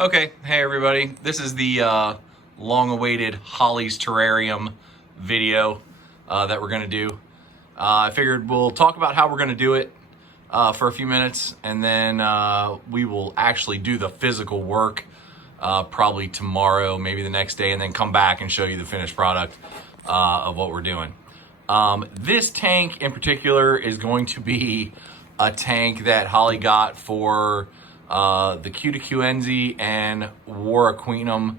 Okay, hey everybody. This is the long-awaited Hollies terrarium video that we're gonna do. I figured we'll talk about how we're gonna do it for a few minutes, and then we will actually do the physical work probably tomorrow, maybe the next day, and then come back and show you the finished product of what we're doing. This tank in particular is going to be a tank that Holly got for the Cuticuense and Warraquenum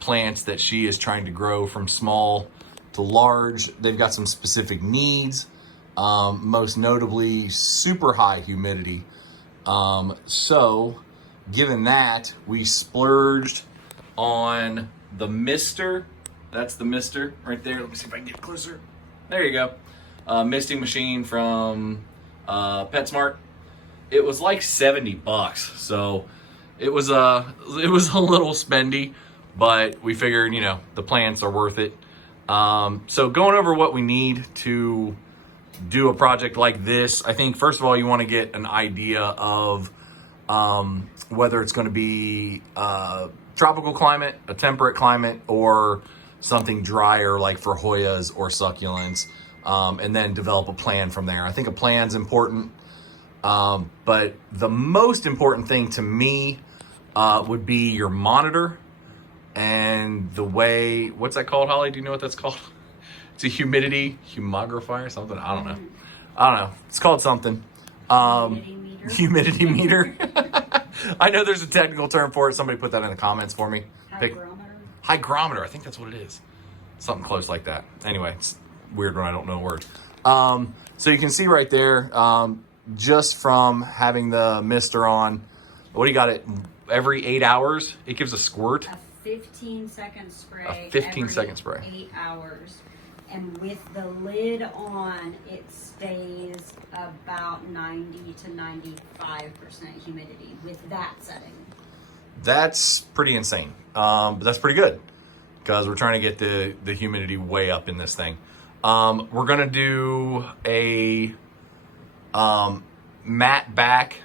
plants that she is trying to grow from small to large. They've got some specific needs, most notably super high humidity. So given that, we splurged on the mister. That's the mister right there. Let me see if I can get closer. There you go. Misting machine from PetSmart. It was like $70, so it was a little spendy, but we figured, you know, the plants are worth it. So going over what we need to do a project like this, I think first of all you want to get an idea of whether it's going to be a tropical climate, a temperate climate, or something drier like for Hoyas or succulents, and then develop a plan from there. I think a plan's important. But the most important thing to me would be your monitor and the way, what's that called, Holly? Do you know what that's called? It's a humidographer or something. I don't know. It's called something. Humidity meter. I know there's a technical term for it. Somebody put that in the comments for me. Hygrometer. I think that's what it is. Something close like that. Anyway, it's weird when I don't know words. So you can see right there, just from having the mister on, what do you got it every 8 hours? It gives a squirt. A 15-second spray. A 15-second spray. 8 hours. And with the lid on, it stays about 90 to 95% humidity with that setting. That's pretty insane. But that's pretty good because we're trying to get the humidity way up in this thing. We're gonna do a matte back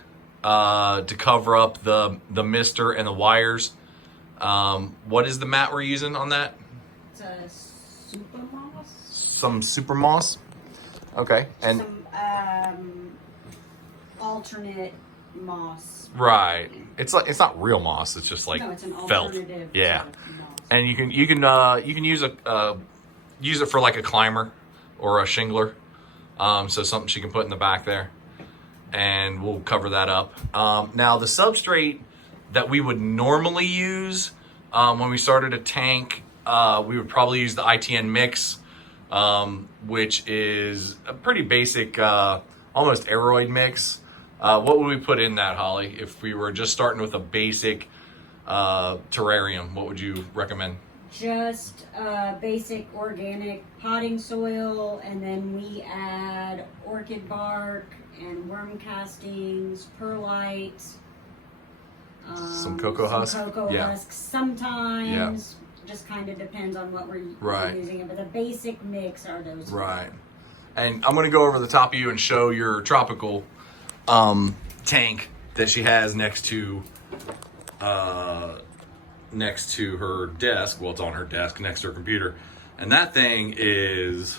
to cover up the mister and the wires. What is the mat we're using on that? It's a super moss. Some super moss. Okay, and some alternate moss. Right. It's not real moss. It's just like it's an felt. Alternative Yeah, sort of moss. and you can use use it for like a climber or a shingler. So something she can put in the back there, and we'll cover that up. Now the substrate that we would normally use when we started a tank, we would probably use the ITN mix, which is a pretty basic, almost aeroid mix. What would we put in that, Holly, if we were just starting with a basic terrarium? What would you recommend? Just basic organic potting soil, and then we add orchid bark and worm castings, perlite, some cocoa husk. Husks sometimes. Just kind of depends on what we're using it, but the basic mix are those. Right. And I'm going to go over the top of you and show your tropical tank that she has next to her desk. Well, it's on her desk next to her computer, and that thing is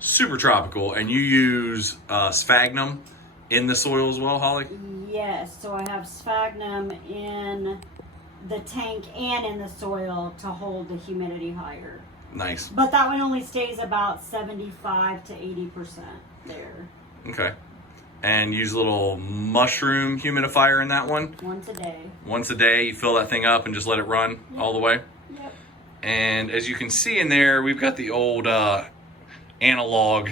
super tropical. And you use sphagnum in the soil as well, Holly? Yes, so I have sphagnum in the tank and in the soil to hold the humidity higher. Nice. But that one only stays about 75 to 80% there. Okay. And use a little mushroom humidifier in that one? Once a day. Once a day, you fill that thing up and just let it run all the way? Yep. And as you can see in there, we've got the old analog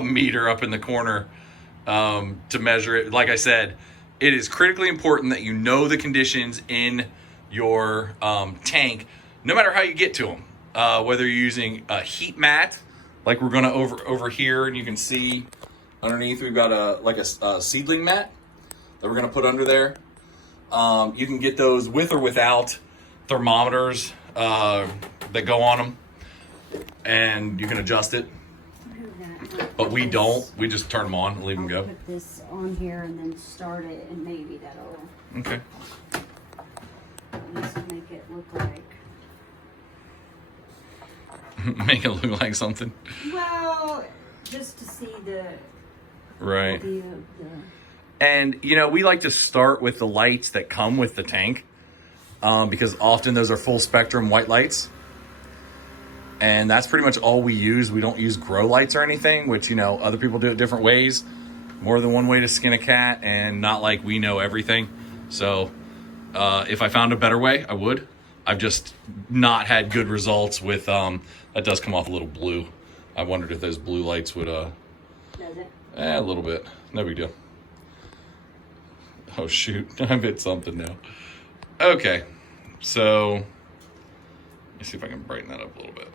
meter up in the corner to measure it. Like I said, it is critically important that you know the conditions in your tank, no matter how you get to them. Whether you're using a heat mat, like we're gonna over here, and you can see underneath we've got a seedling mat that we're gonna put under there. You can get those with or without thermometers that go on them, and you can adjust it. But we don't. We just turn them on and leave them go. Put this on here and then start it, and maybe that'll. Okay. Make it look like something. Well, just to see the Right. the And, you know, we like to start with the lights that come with the tank because often those are full spectrum white lights. And that's pretty much all we use. We don't use grow lights or anything, which, you know, other people do it different ways. More than one way to skin a cat, and not like we know everything. So if I found a better way, I would. I've just not had good results with, that does come off a little blue. I wondered if those blue lights would, does it? a little bit. No big deal. Oh shoot, I've hit something now. Okay, so let me see if I can brighten that up a little bit.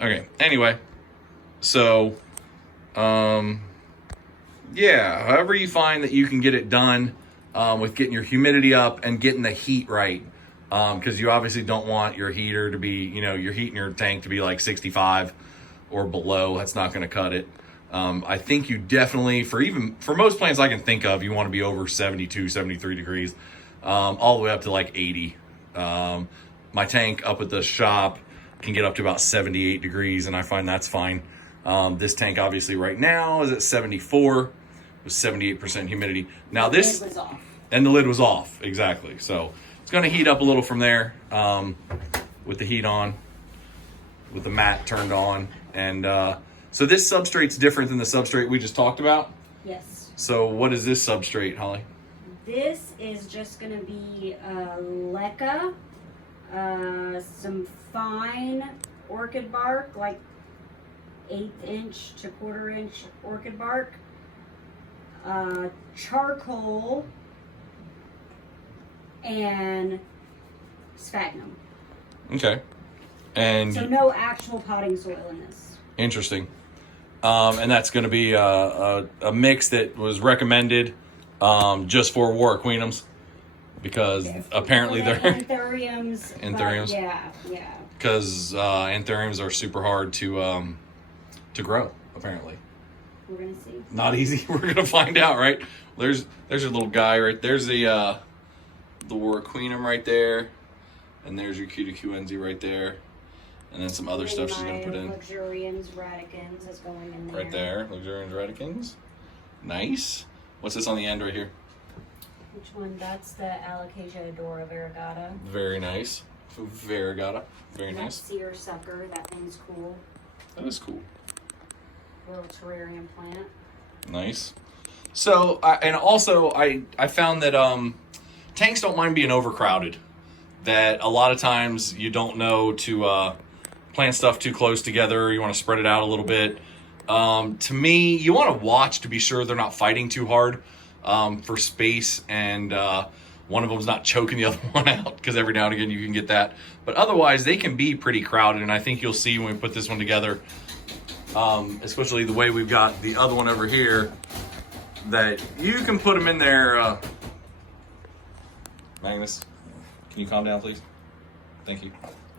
Okay, anyway, so yeah, however you find that you can get it done with getting your humidity up and getting the heat right, because you obviously don't want your heater to be, you know, your heat in your tank to be like 65 or below. That's not going to cut it. I think you definitely, for most plants I can think of, you want to be over 72, 73 degrees, all the way up to like 80. My tank up at the shop can get up to about 78 degrees, and I find that's fine. This tank obviously right now is at 74 with 78% humidity. Now this, The lid was off. and the lid was off, exactly. So it's going to heat up a little from there with the heat on, with the mat turned on, and so this substrate's different than the substrate we just talked about. Yes. So what is this substrate, Holly? This is just going to be leca, some fine orchid bark, like 1/8 inch to 1/4 inch orchid bark, charcoal, and sphagnum. Okay. And So no actual potting soil in this. interesting. And that's going to be a mix that was recommended just for warqueanums because apparently For the they're anthuriums. but Anthuriums? Yeah. because anthuriums are super hard to grow. Apparently, We're gonna see. not easy. We're gonna find out, right? There's your little guy right there's the warqueanum right there, and there's your cuticuense right there. And then some other stuff she's going to put in. Luxurians radicans is going in there. Right there, Luxurians radicans. Nice. What's this on the end right here? Which one? That's the Alocasia adora variegata. Very nice. Variegata. Very That's nice. seersucker. That thing's cool. That is cool. Little terrarium plant. Nice. So, I found that tanks don't mind being overcrowded. That a lot of times you don't know to plant stuff too close together. You want to spread it out a little bit. To me, you want to watch to be sure they're not fighting too hard for space, and one of them's not choking the other one out, because every now and again you can get that. But otherwise, they can be pretty crowded, and I think you'll see when we put this one together, especially the way we've got the other one over here, that you can put them in there. Magnus, can you calm down, please? Thank you.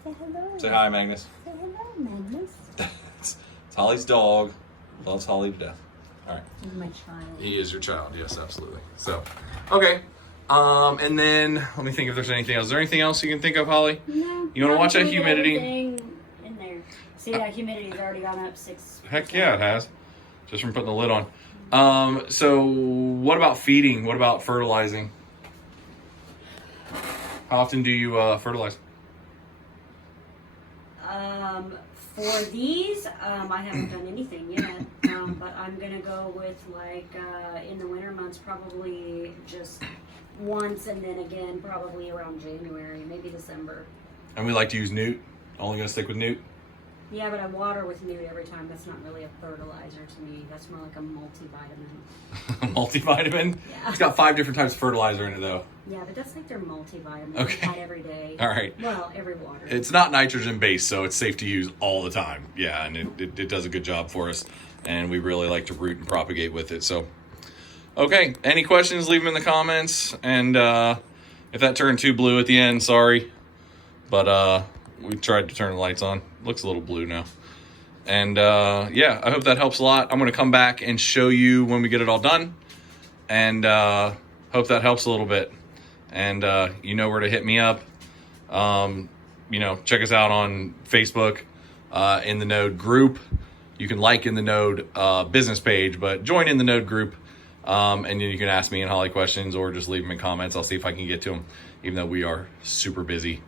Say hello. Say hi, Magnus. Say hello, Magnus. It's Holly's dog. Loves Holly to death. All right. He's my child. He is your child. Yes, absolutely. So, okay. And then let me think if there's anything else. Is there anything else you can think of, Holly? No. You want to watch that humidity? Everything in there. See, that humidity's already gone up 6%. Heck yeah, it has. Just from putting the lid on. So what about feeding? What about fertilizing? How often do you fertilize? For these, I haven't done anything yet, but I'm gonna go with like in the winter months, probably just once, and then again probably around January, maybe December. And we like to use Newt. Only gonna stick with Newt. Yeah, but I water with Newt every time. That's not really a fertilizer to me. That's more like a multivitamin. Multivitamin? Yeah. It's got 5 different types of fertilizer in it, though. Yeah, but that's like their multivitamin. Okay. Not every day. All right. Well, every water. It's not nitrogen based, so it's safe to use all the time. Yeah, and it does a good job for us. And we really like to root and propagate with it. So, okay. Any questions, leave them in the comments. And if that turned too blue at the end, sorry. But we tried to turn the lights on. Looks a little blue now. And yeah, I hope that helps a lot. I'm going to come back and show you when we get it all done. And hope that helps a little bit. And you know where to hit me up. check us out on Facebook, in the Node group. You can like in the Node business page, but join in the Node group. And then you can ask me and Holly questions or just leave them in comments. I'll see if I can get to them, even though we are super busy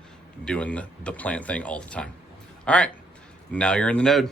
doing the plant thing all the time. All right, now you're in the Node.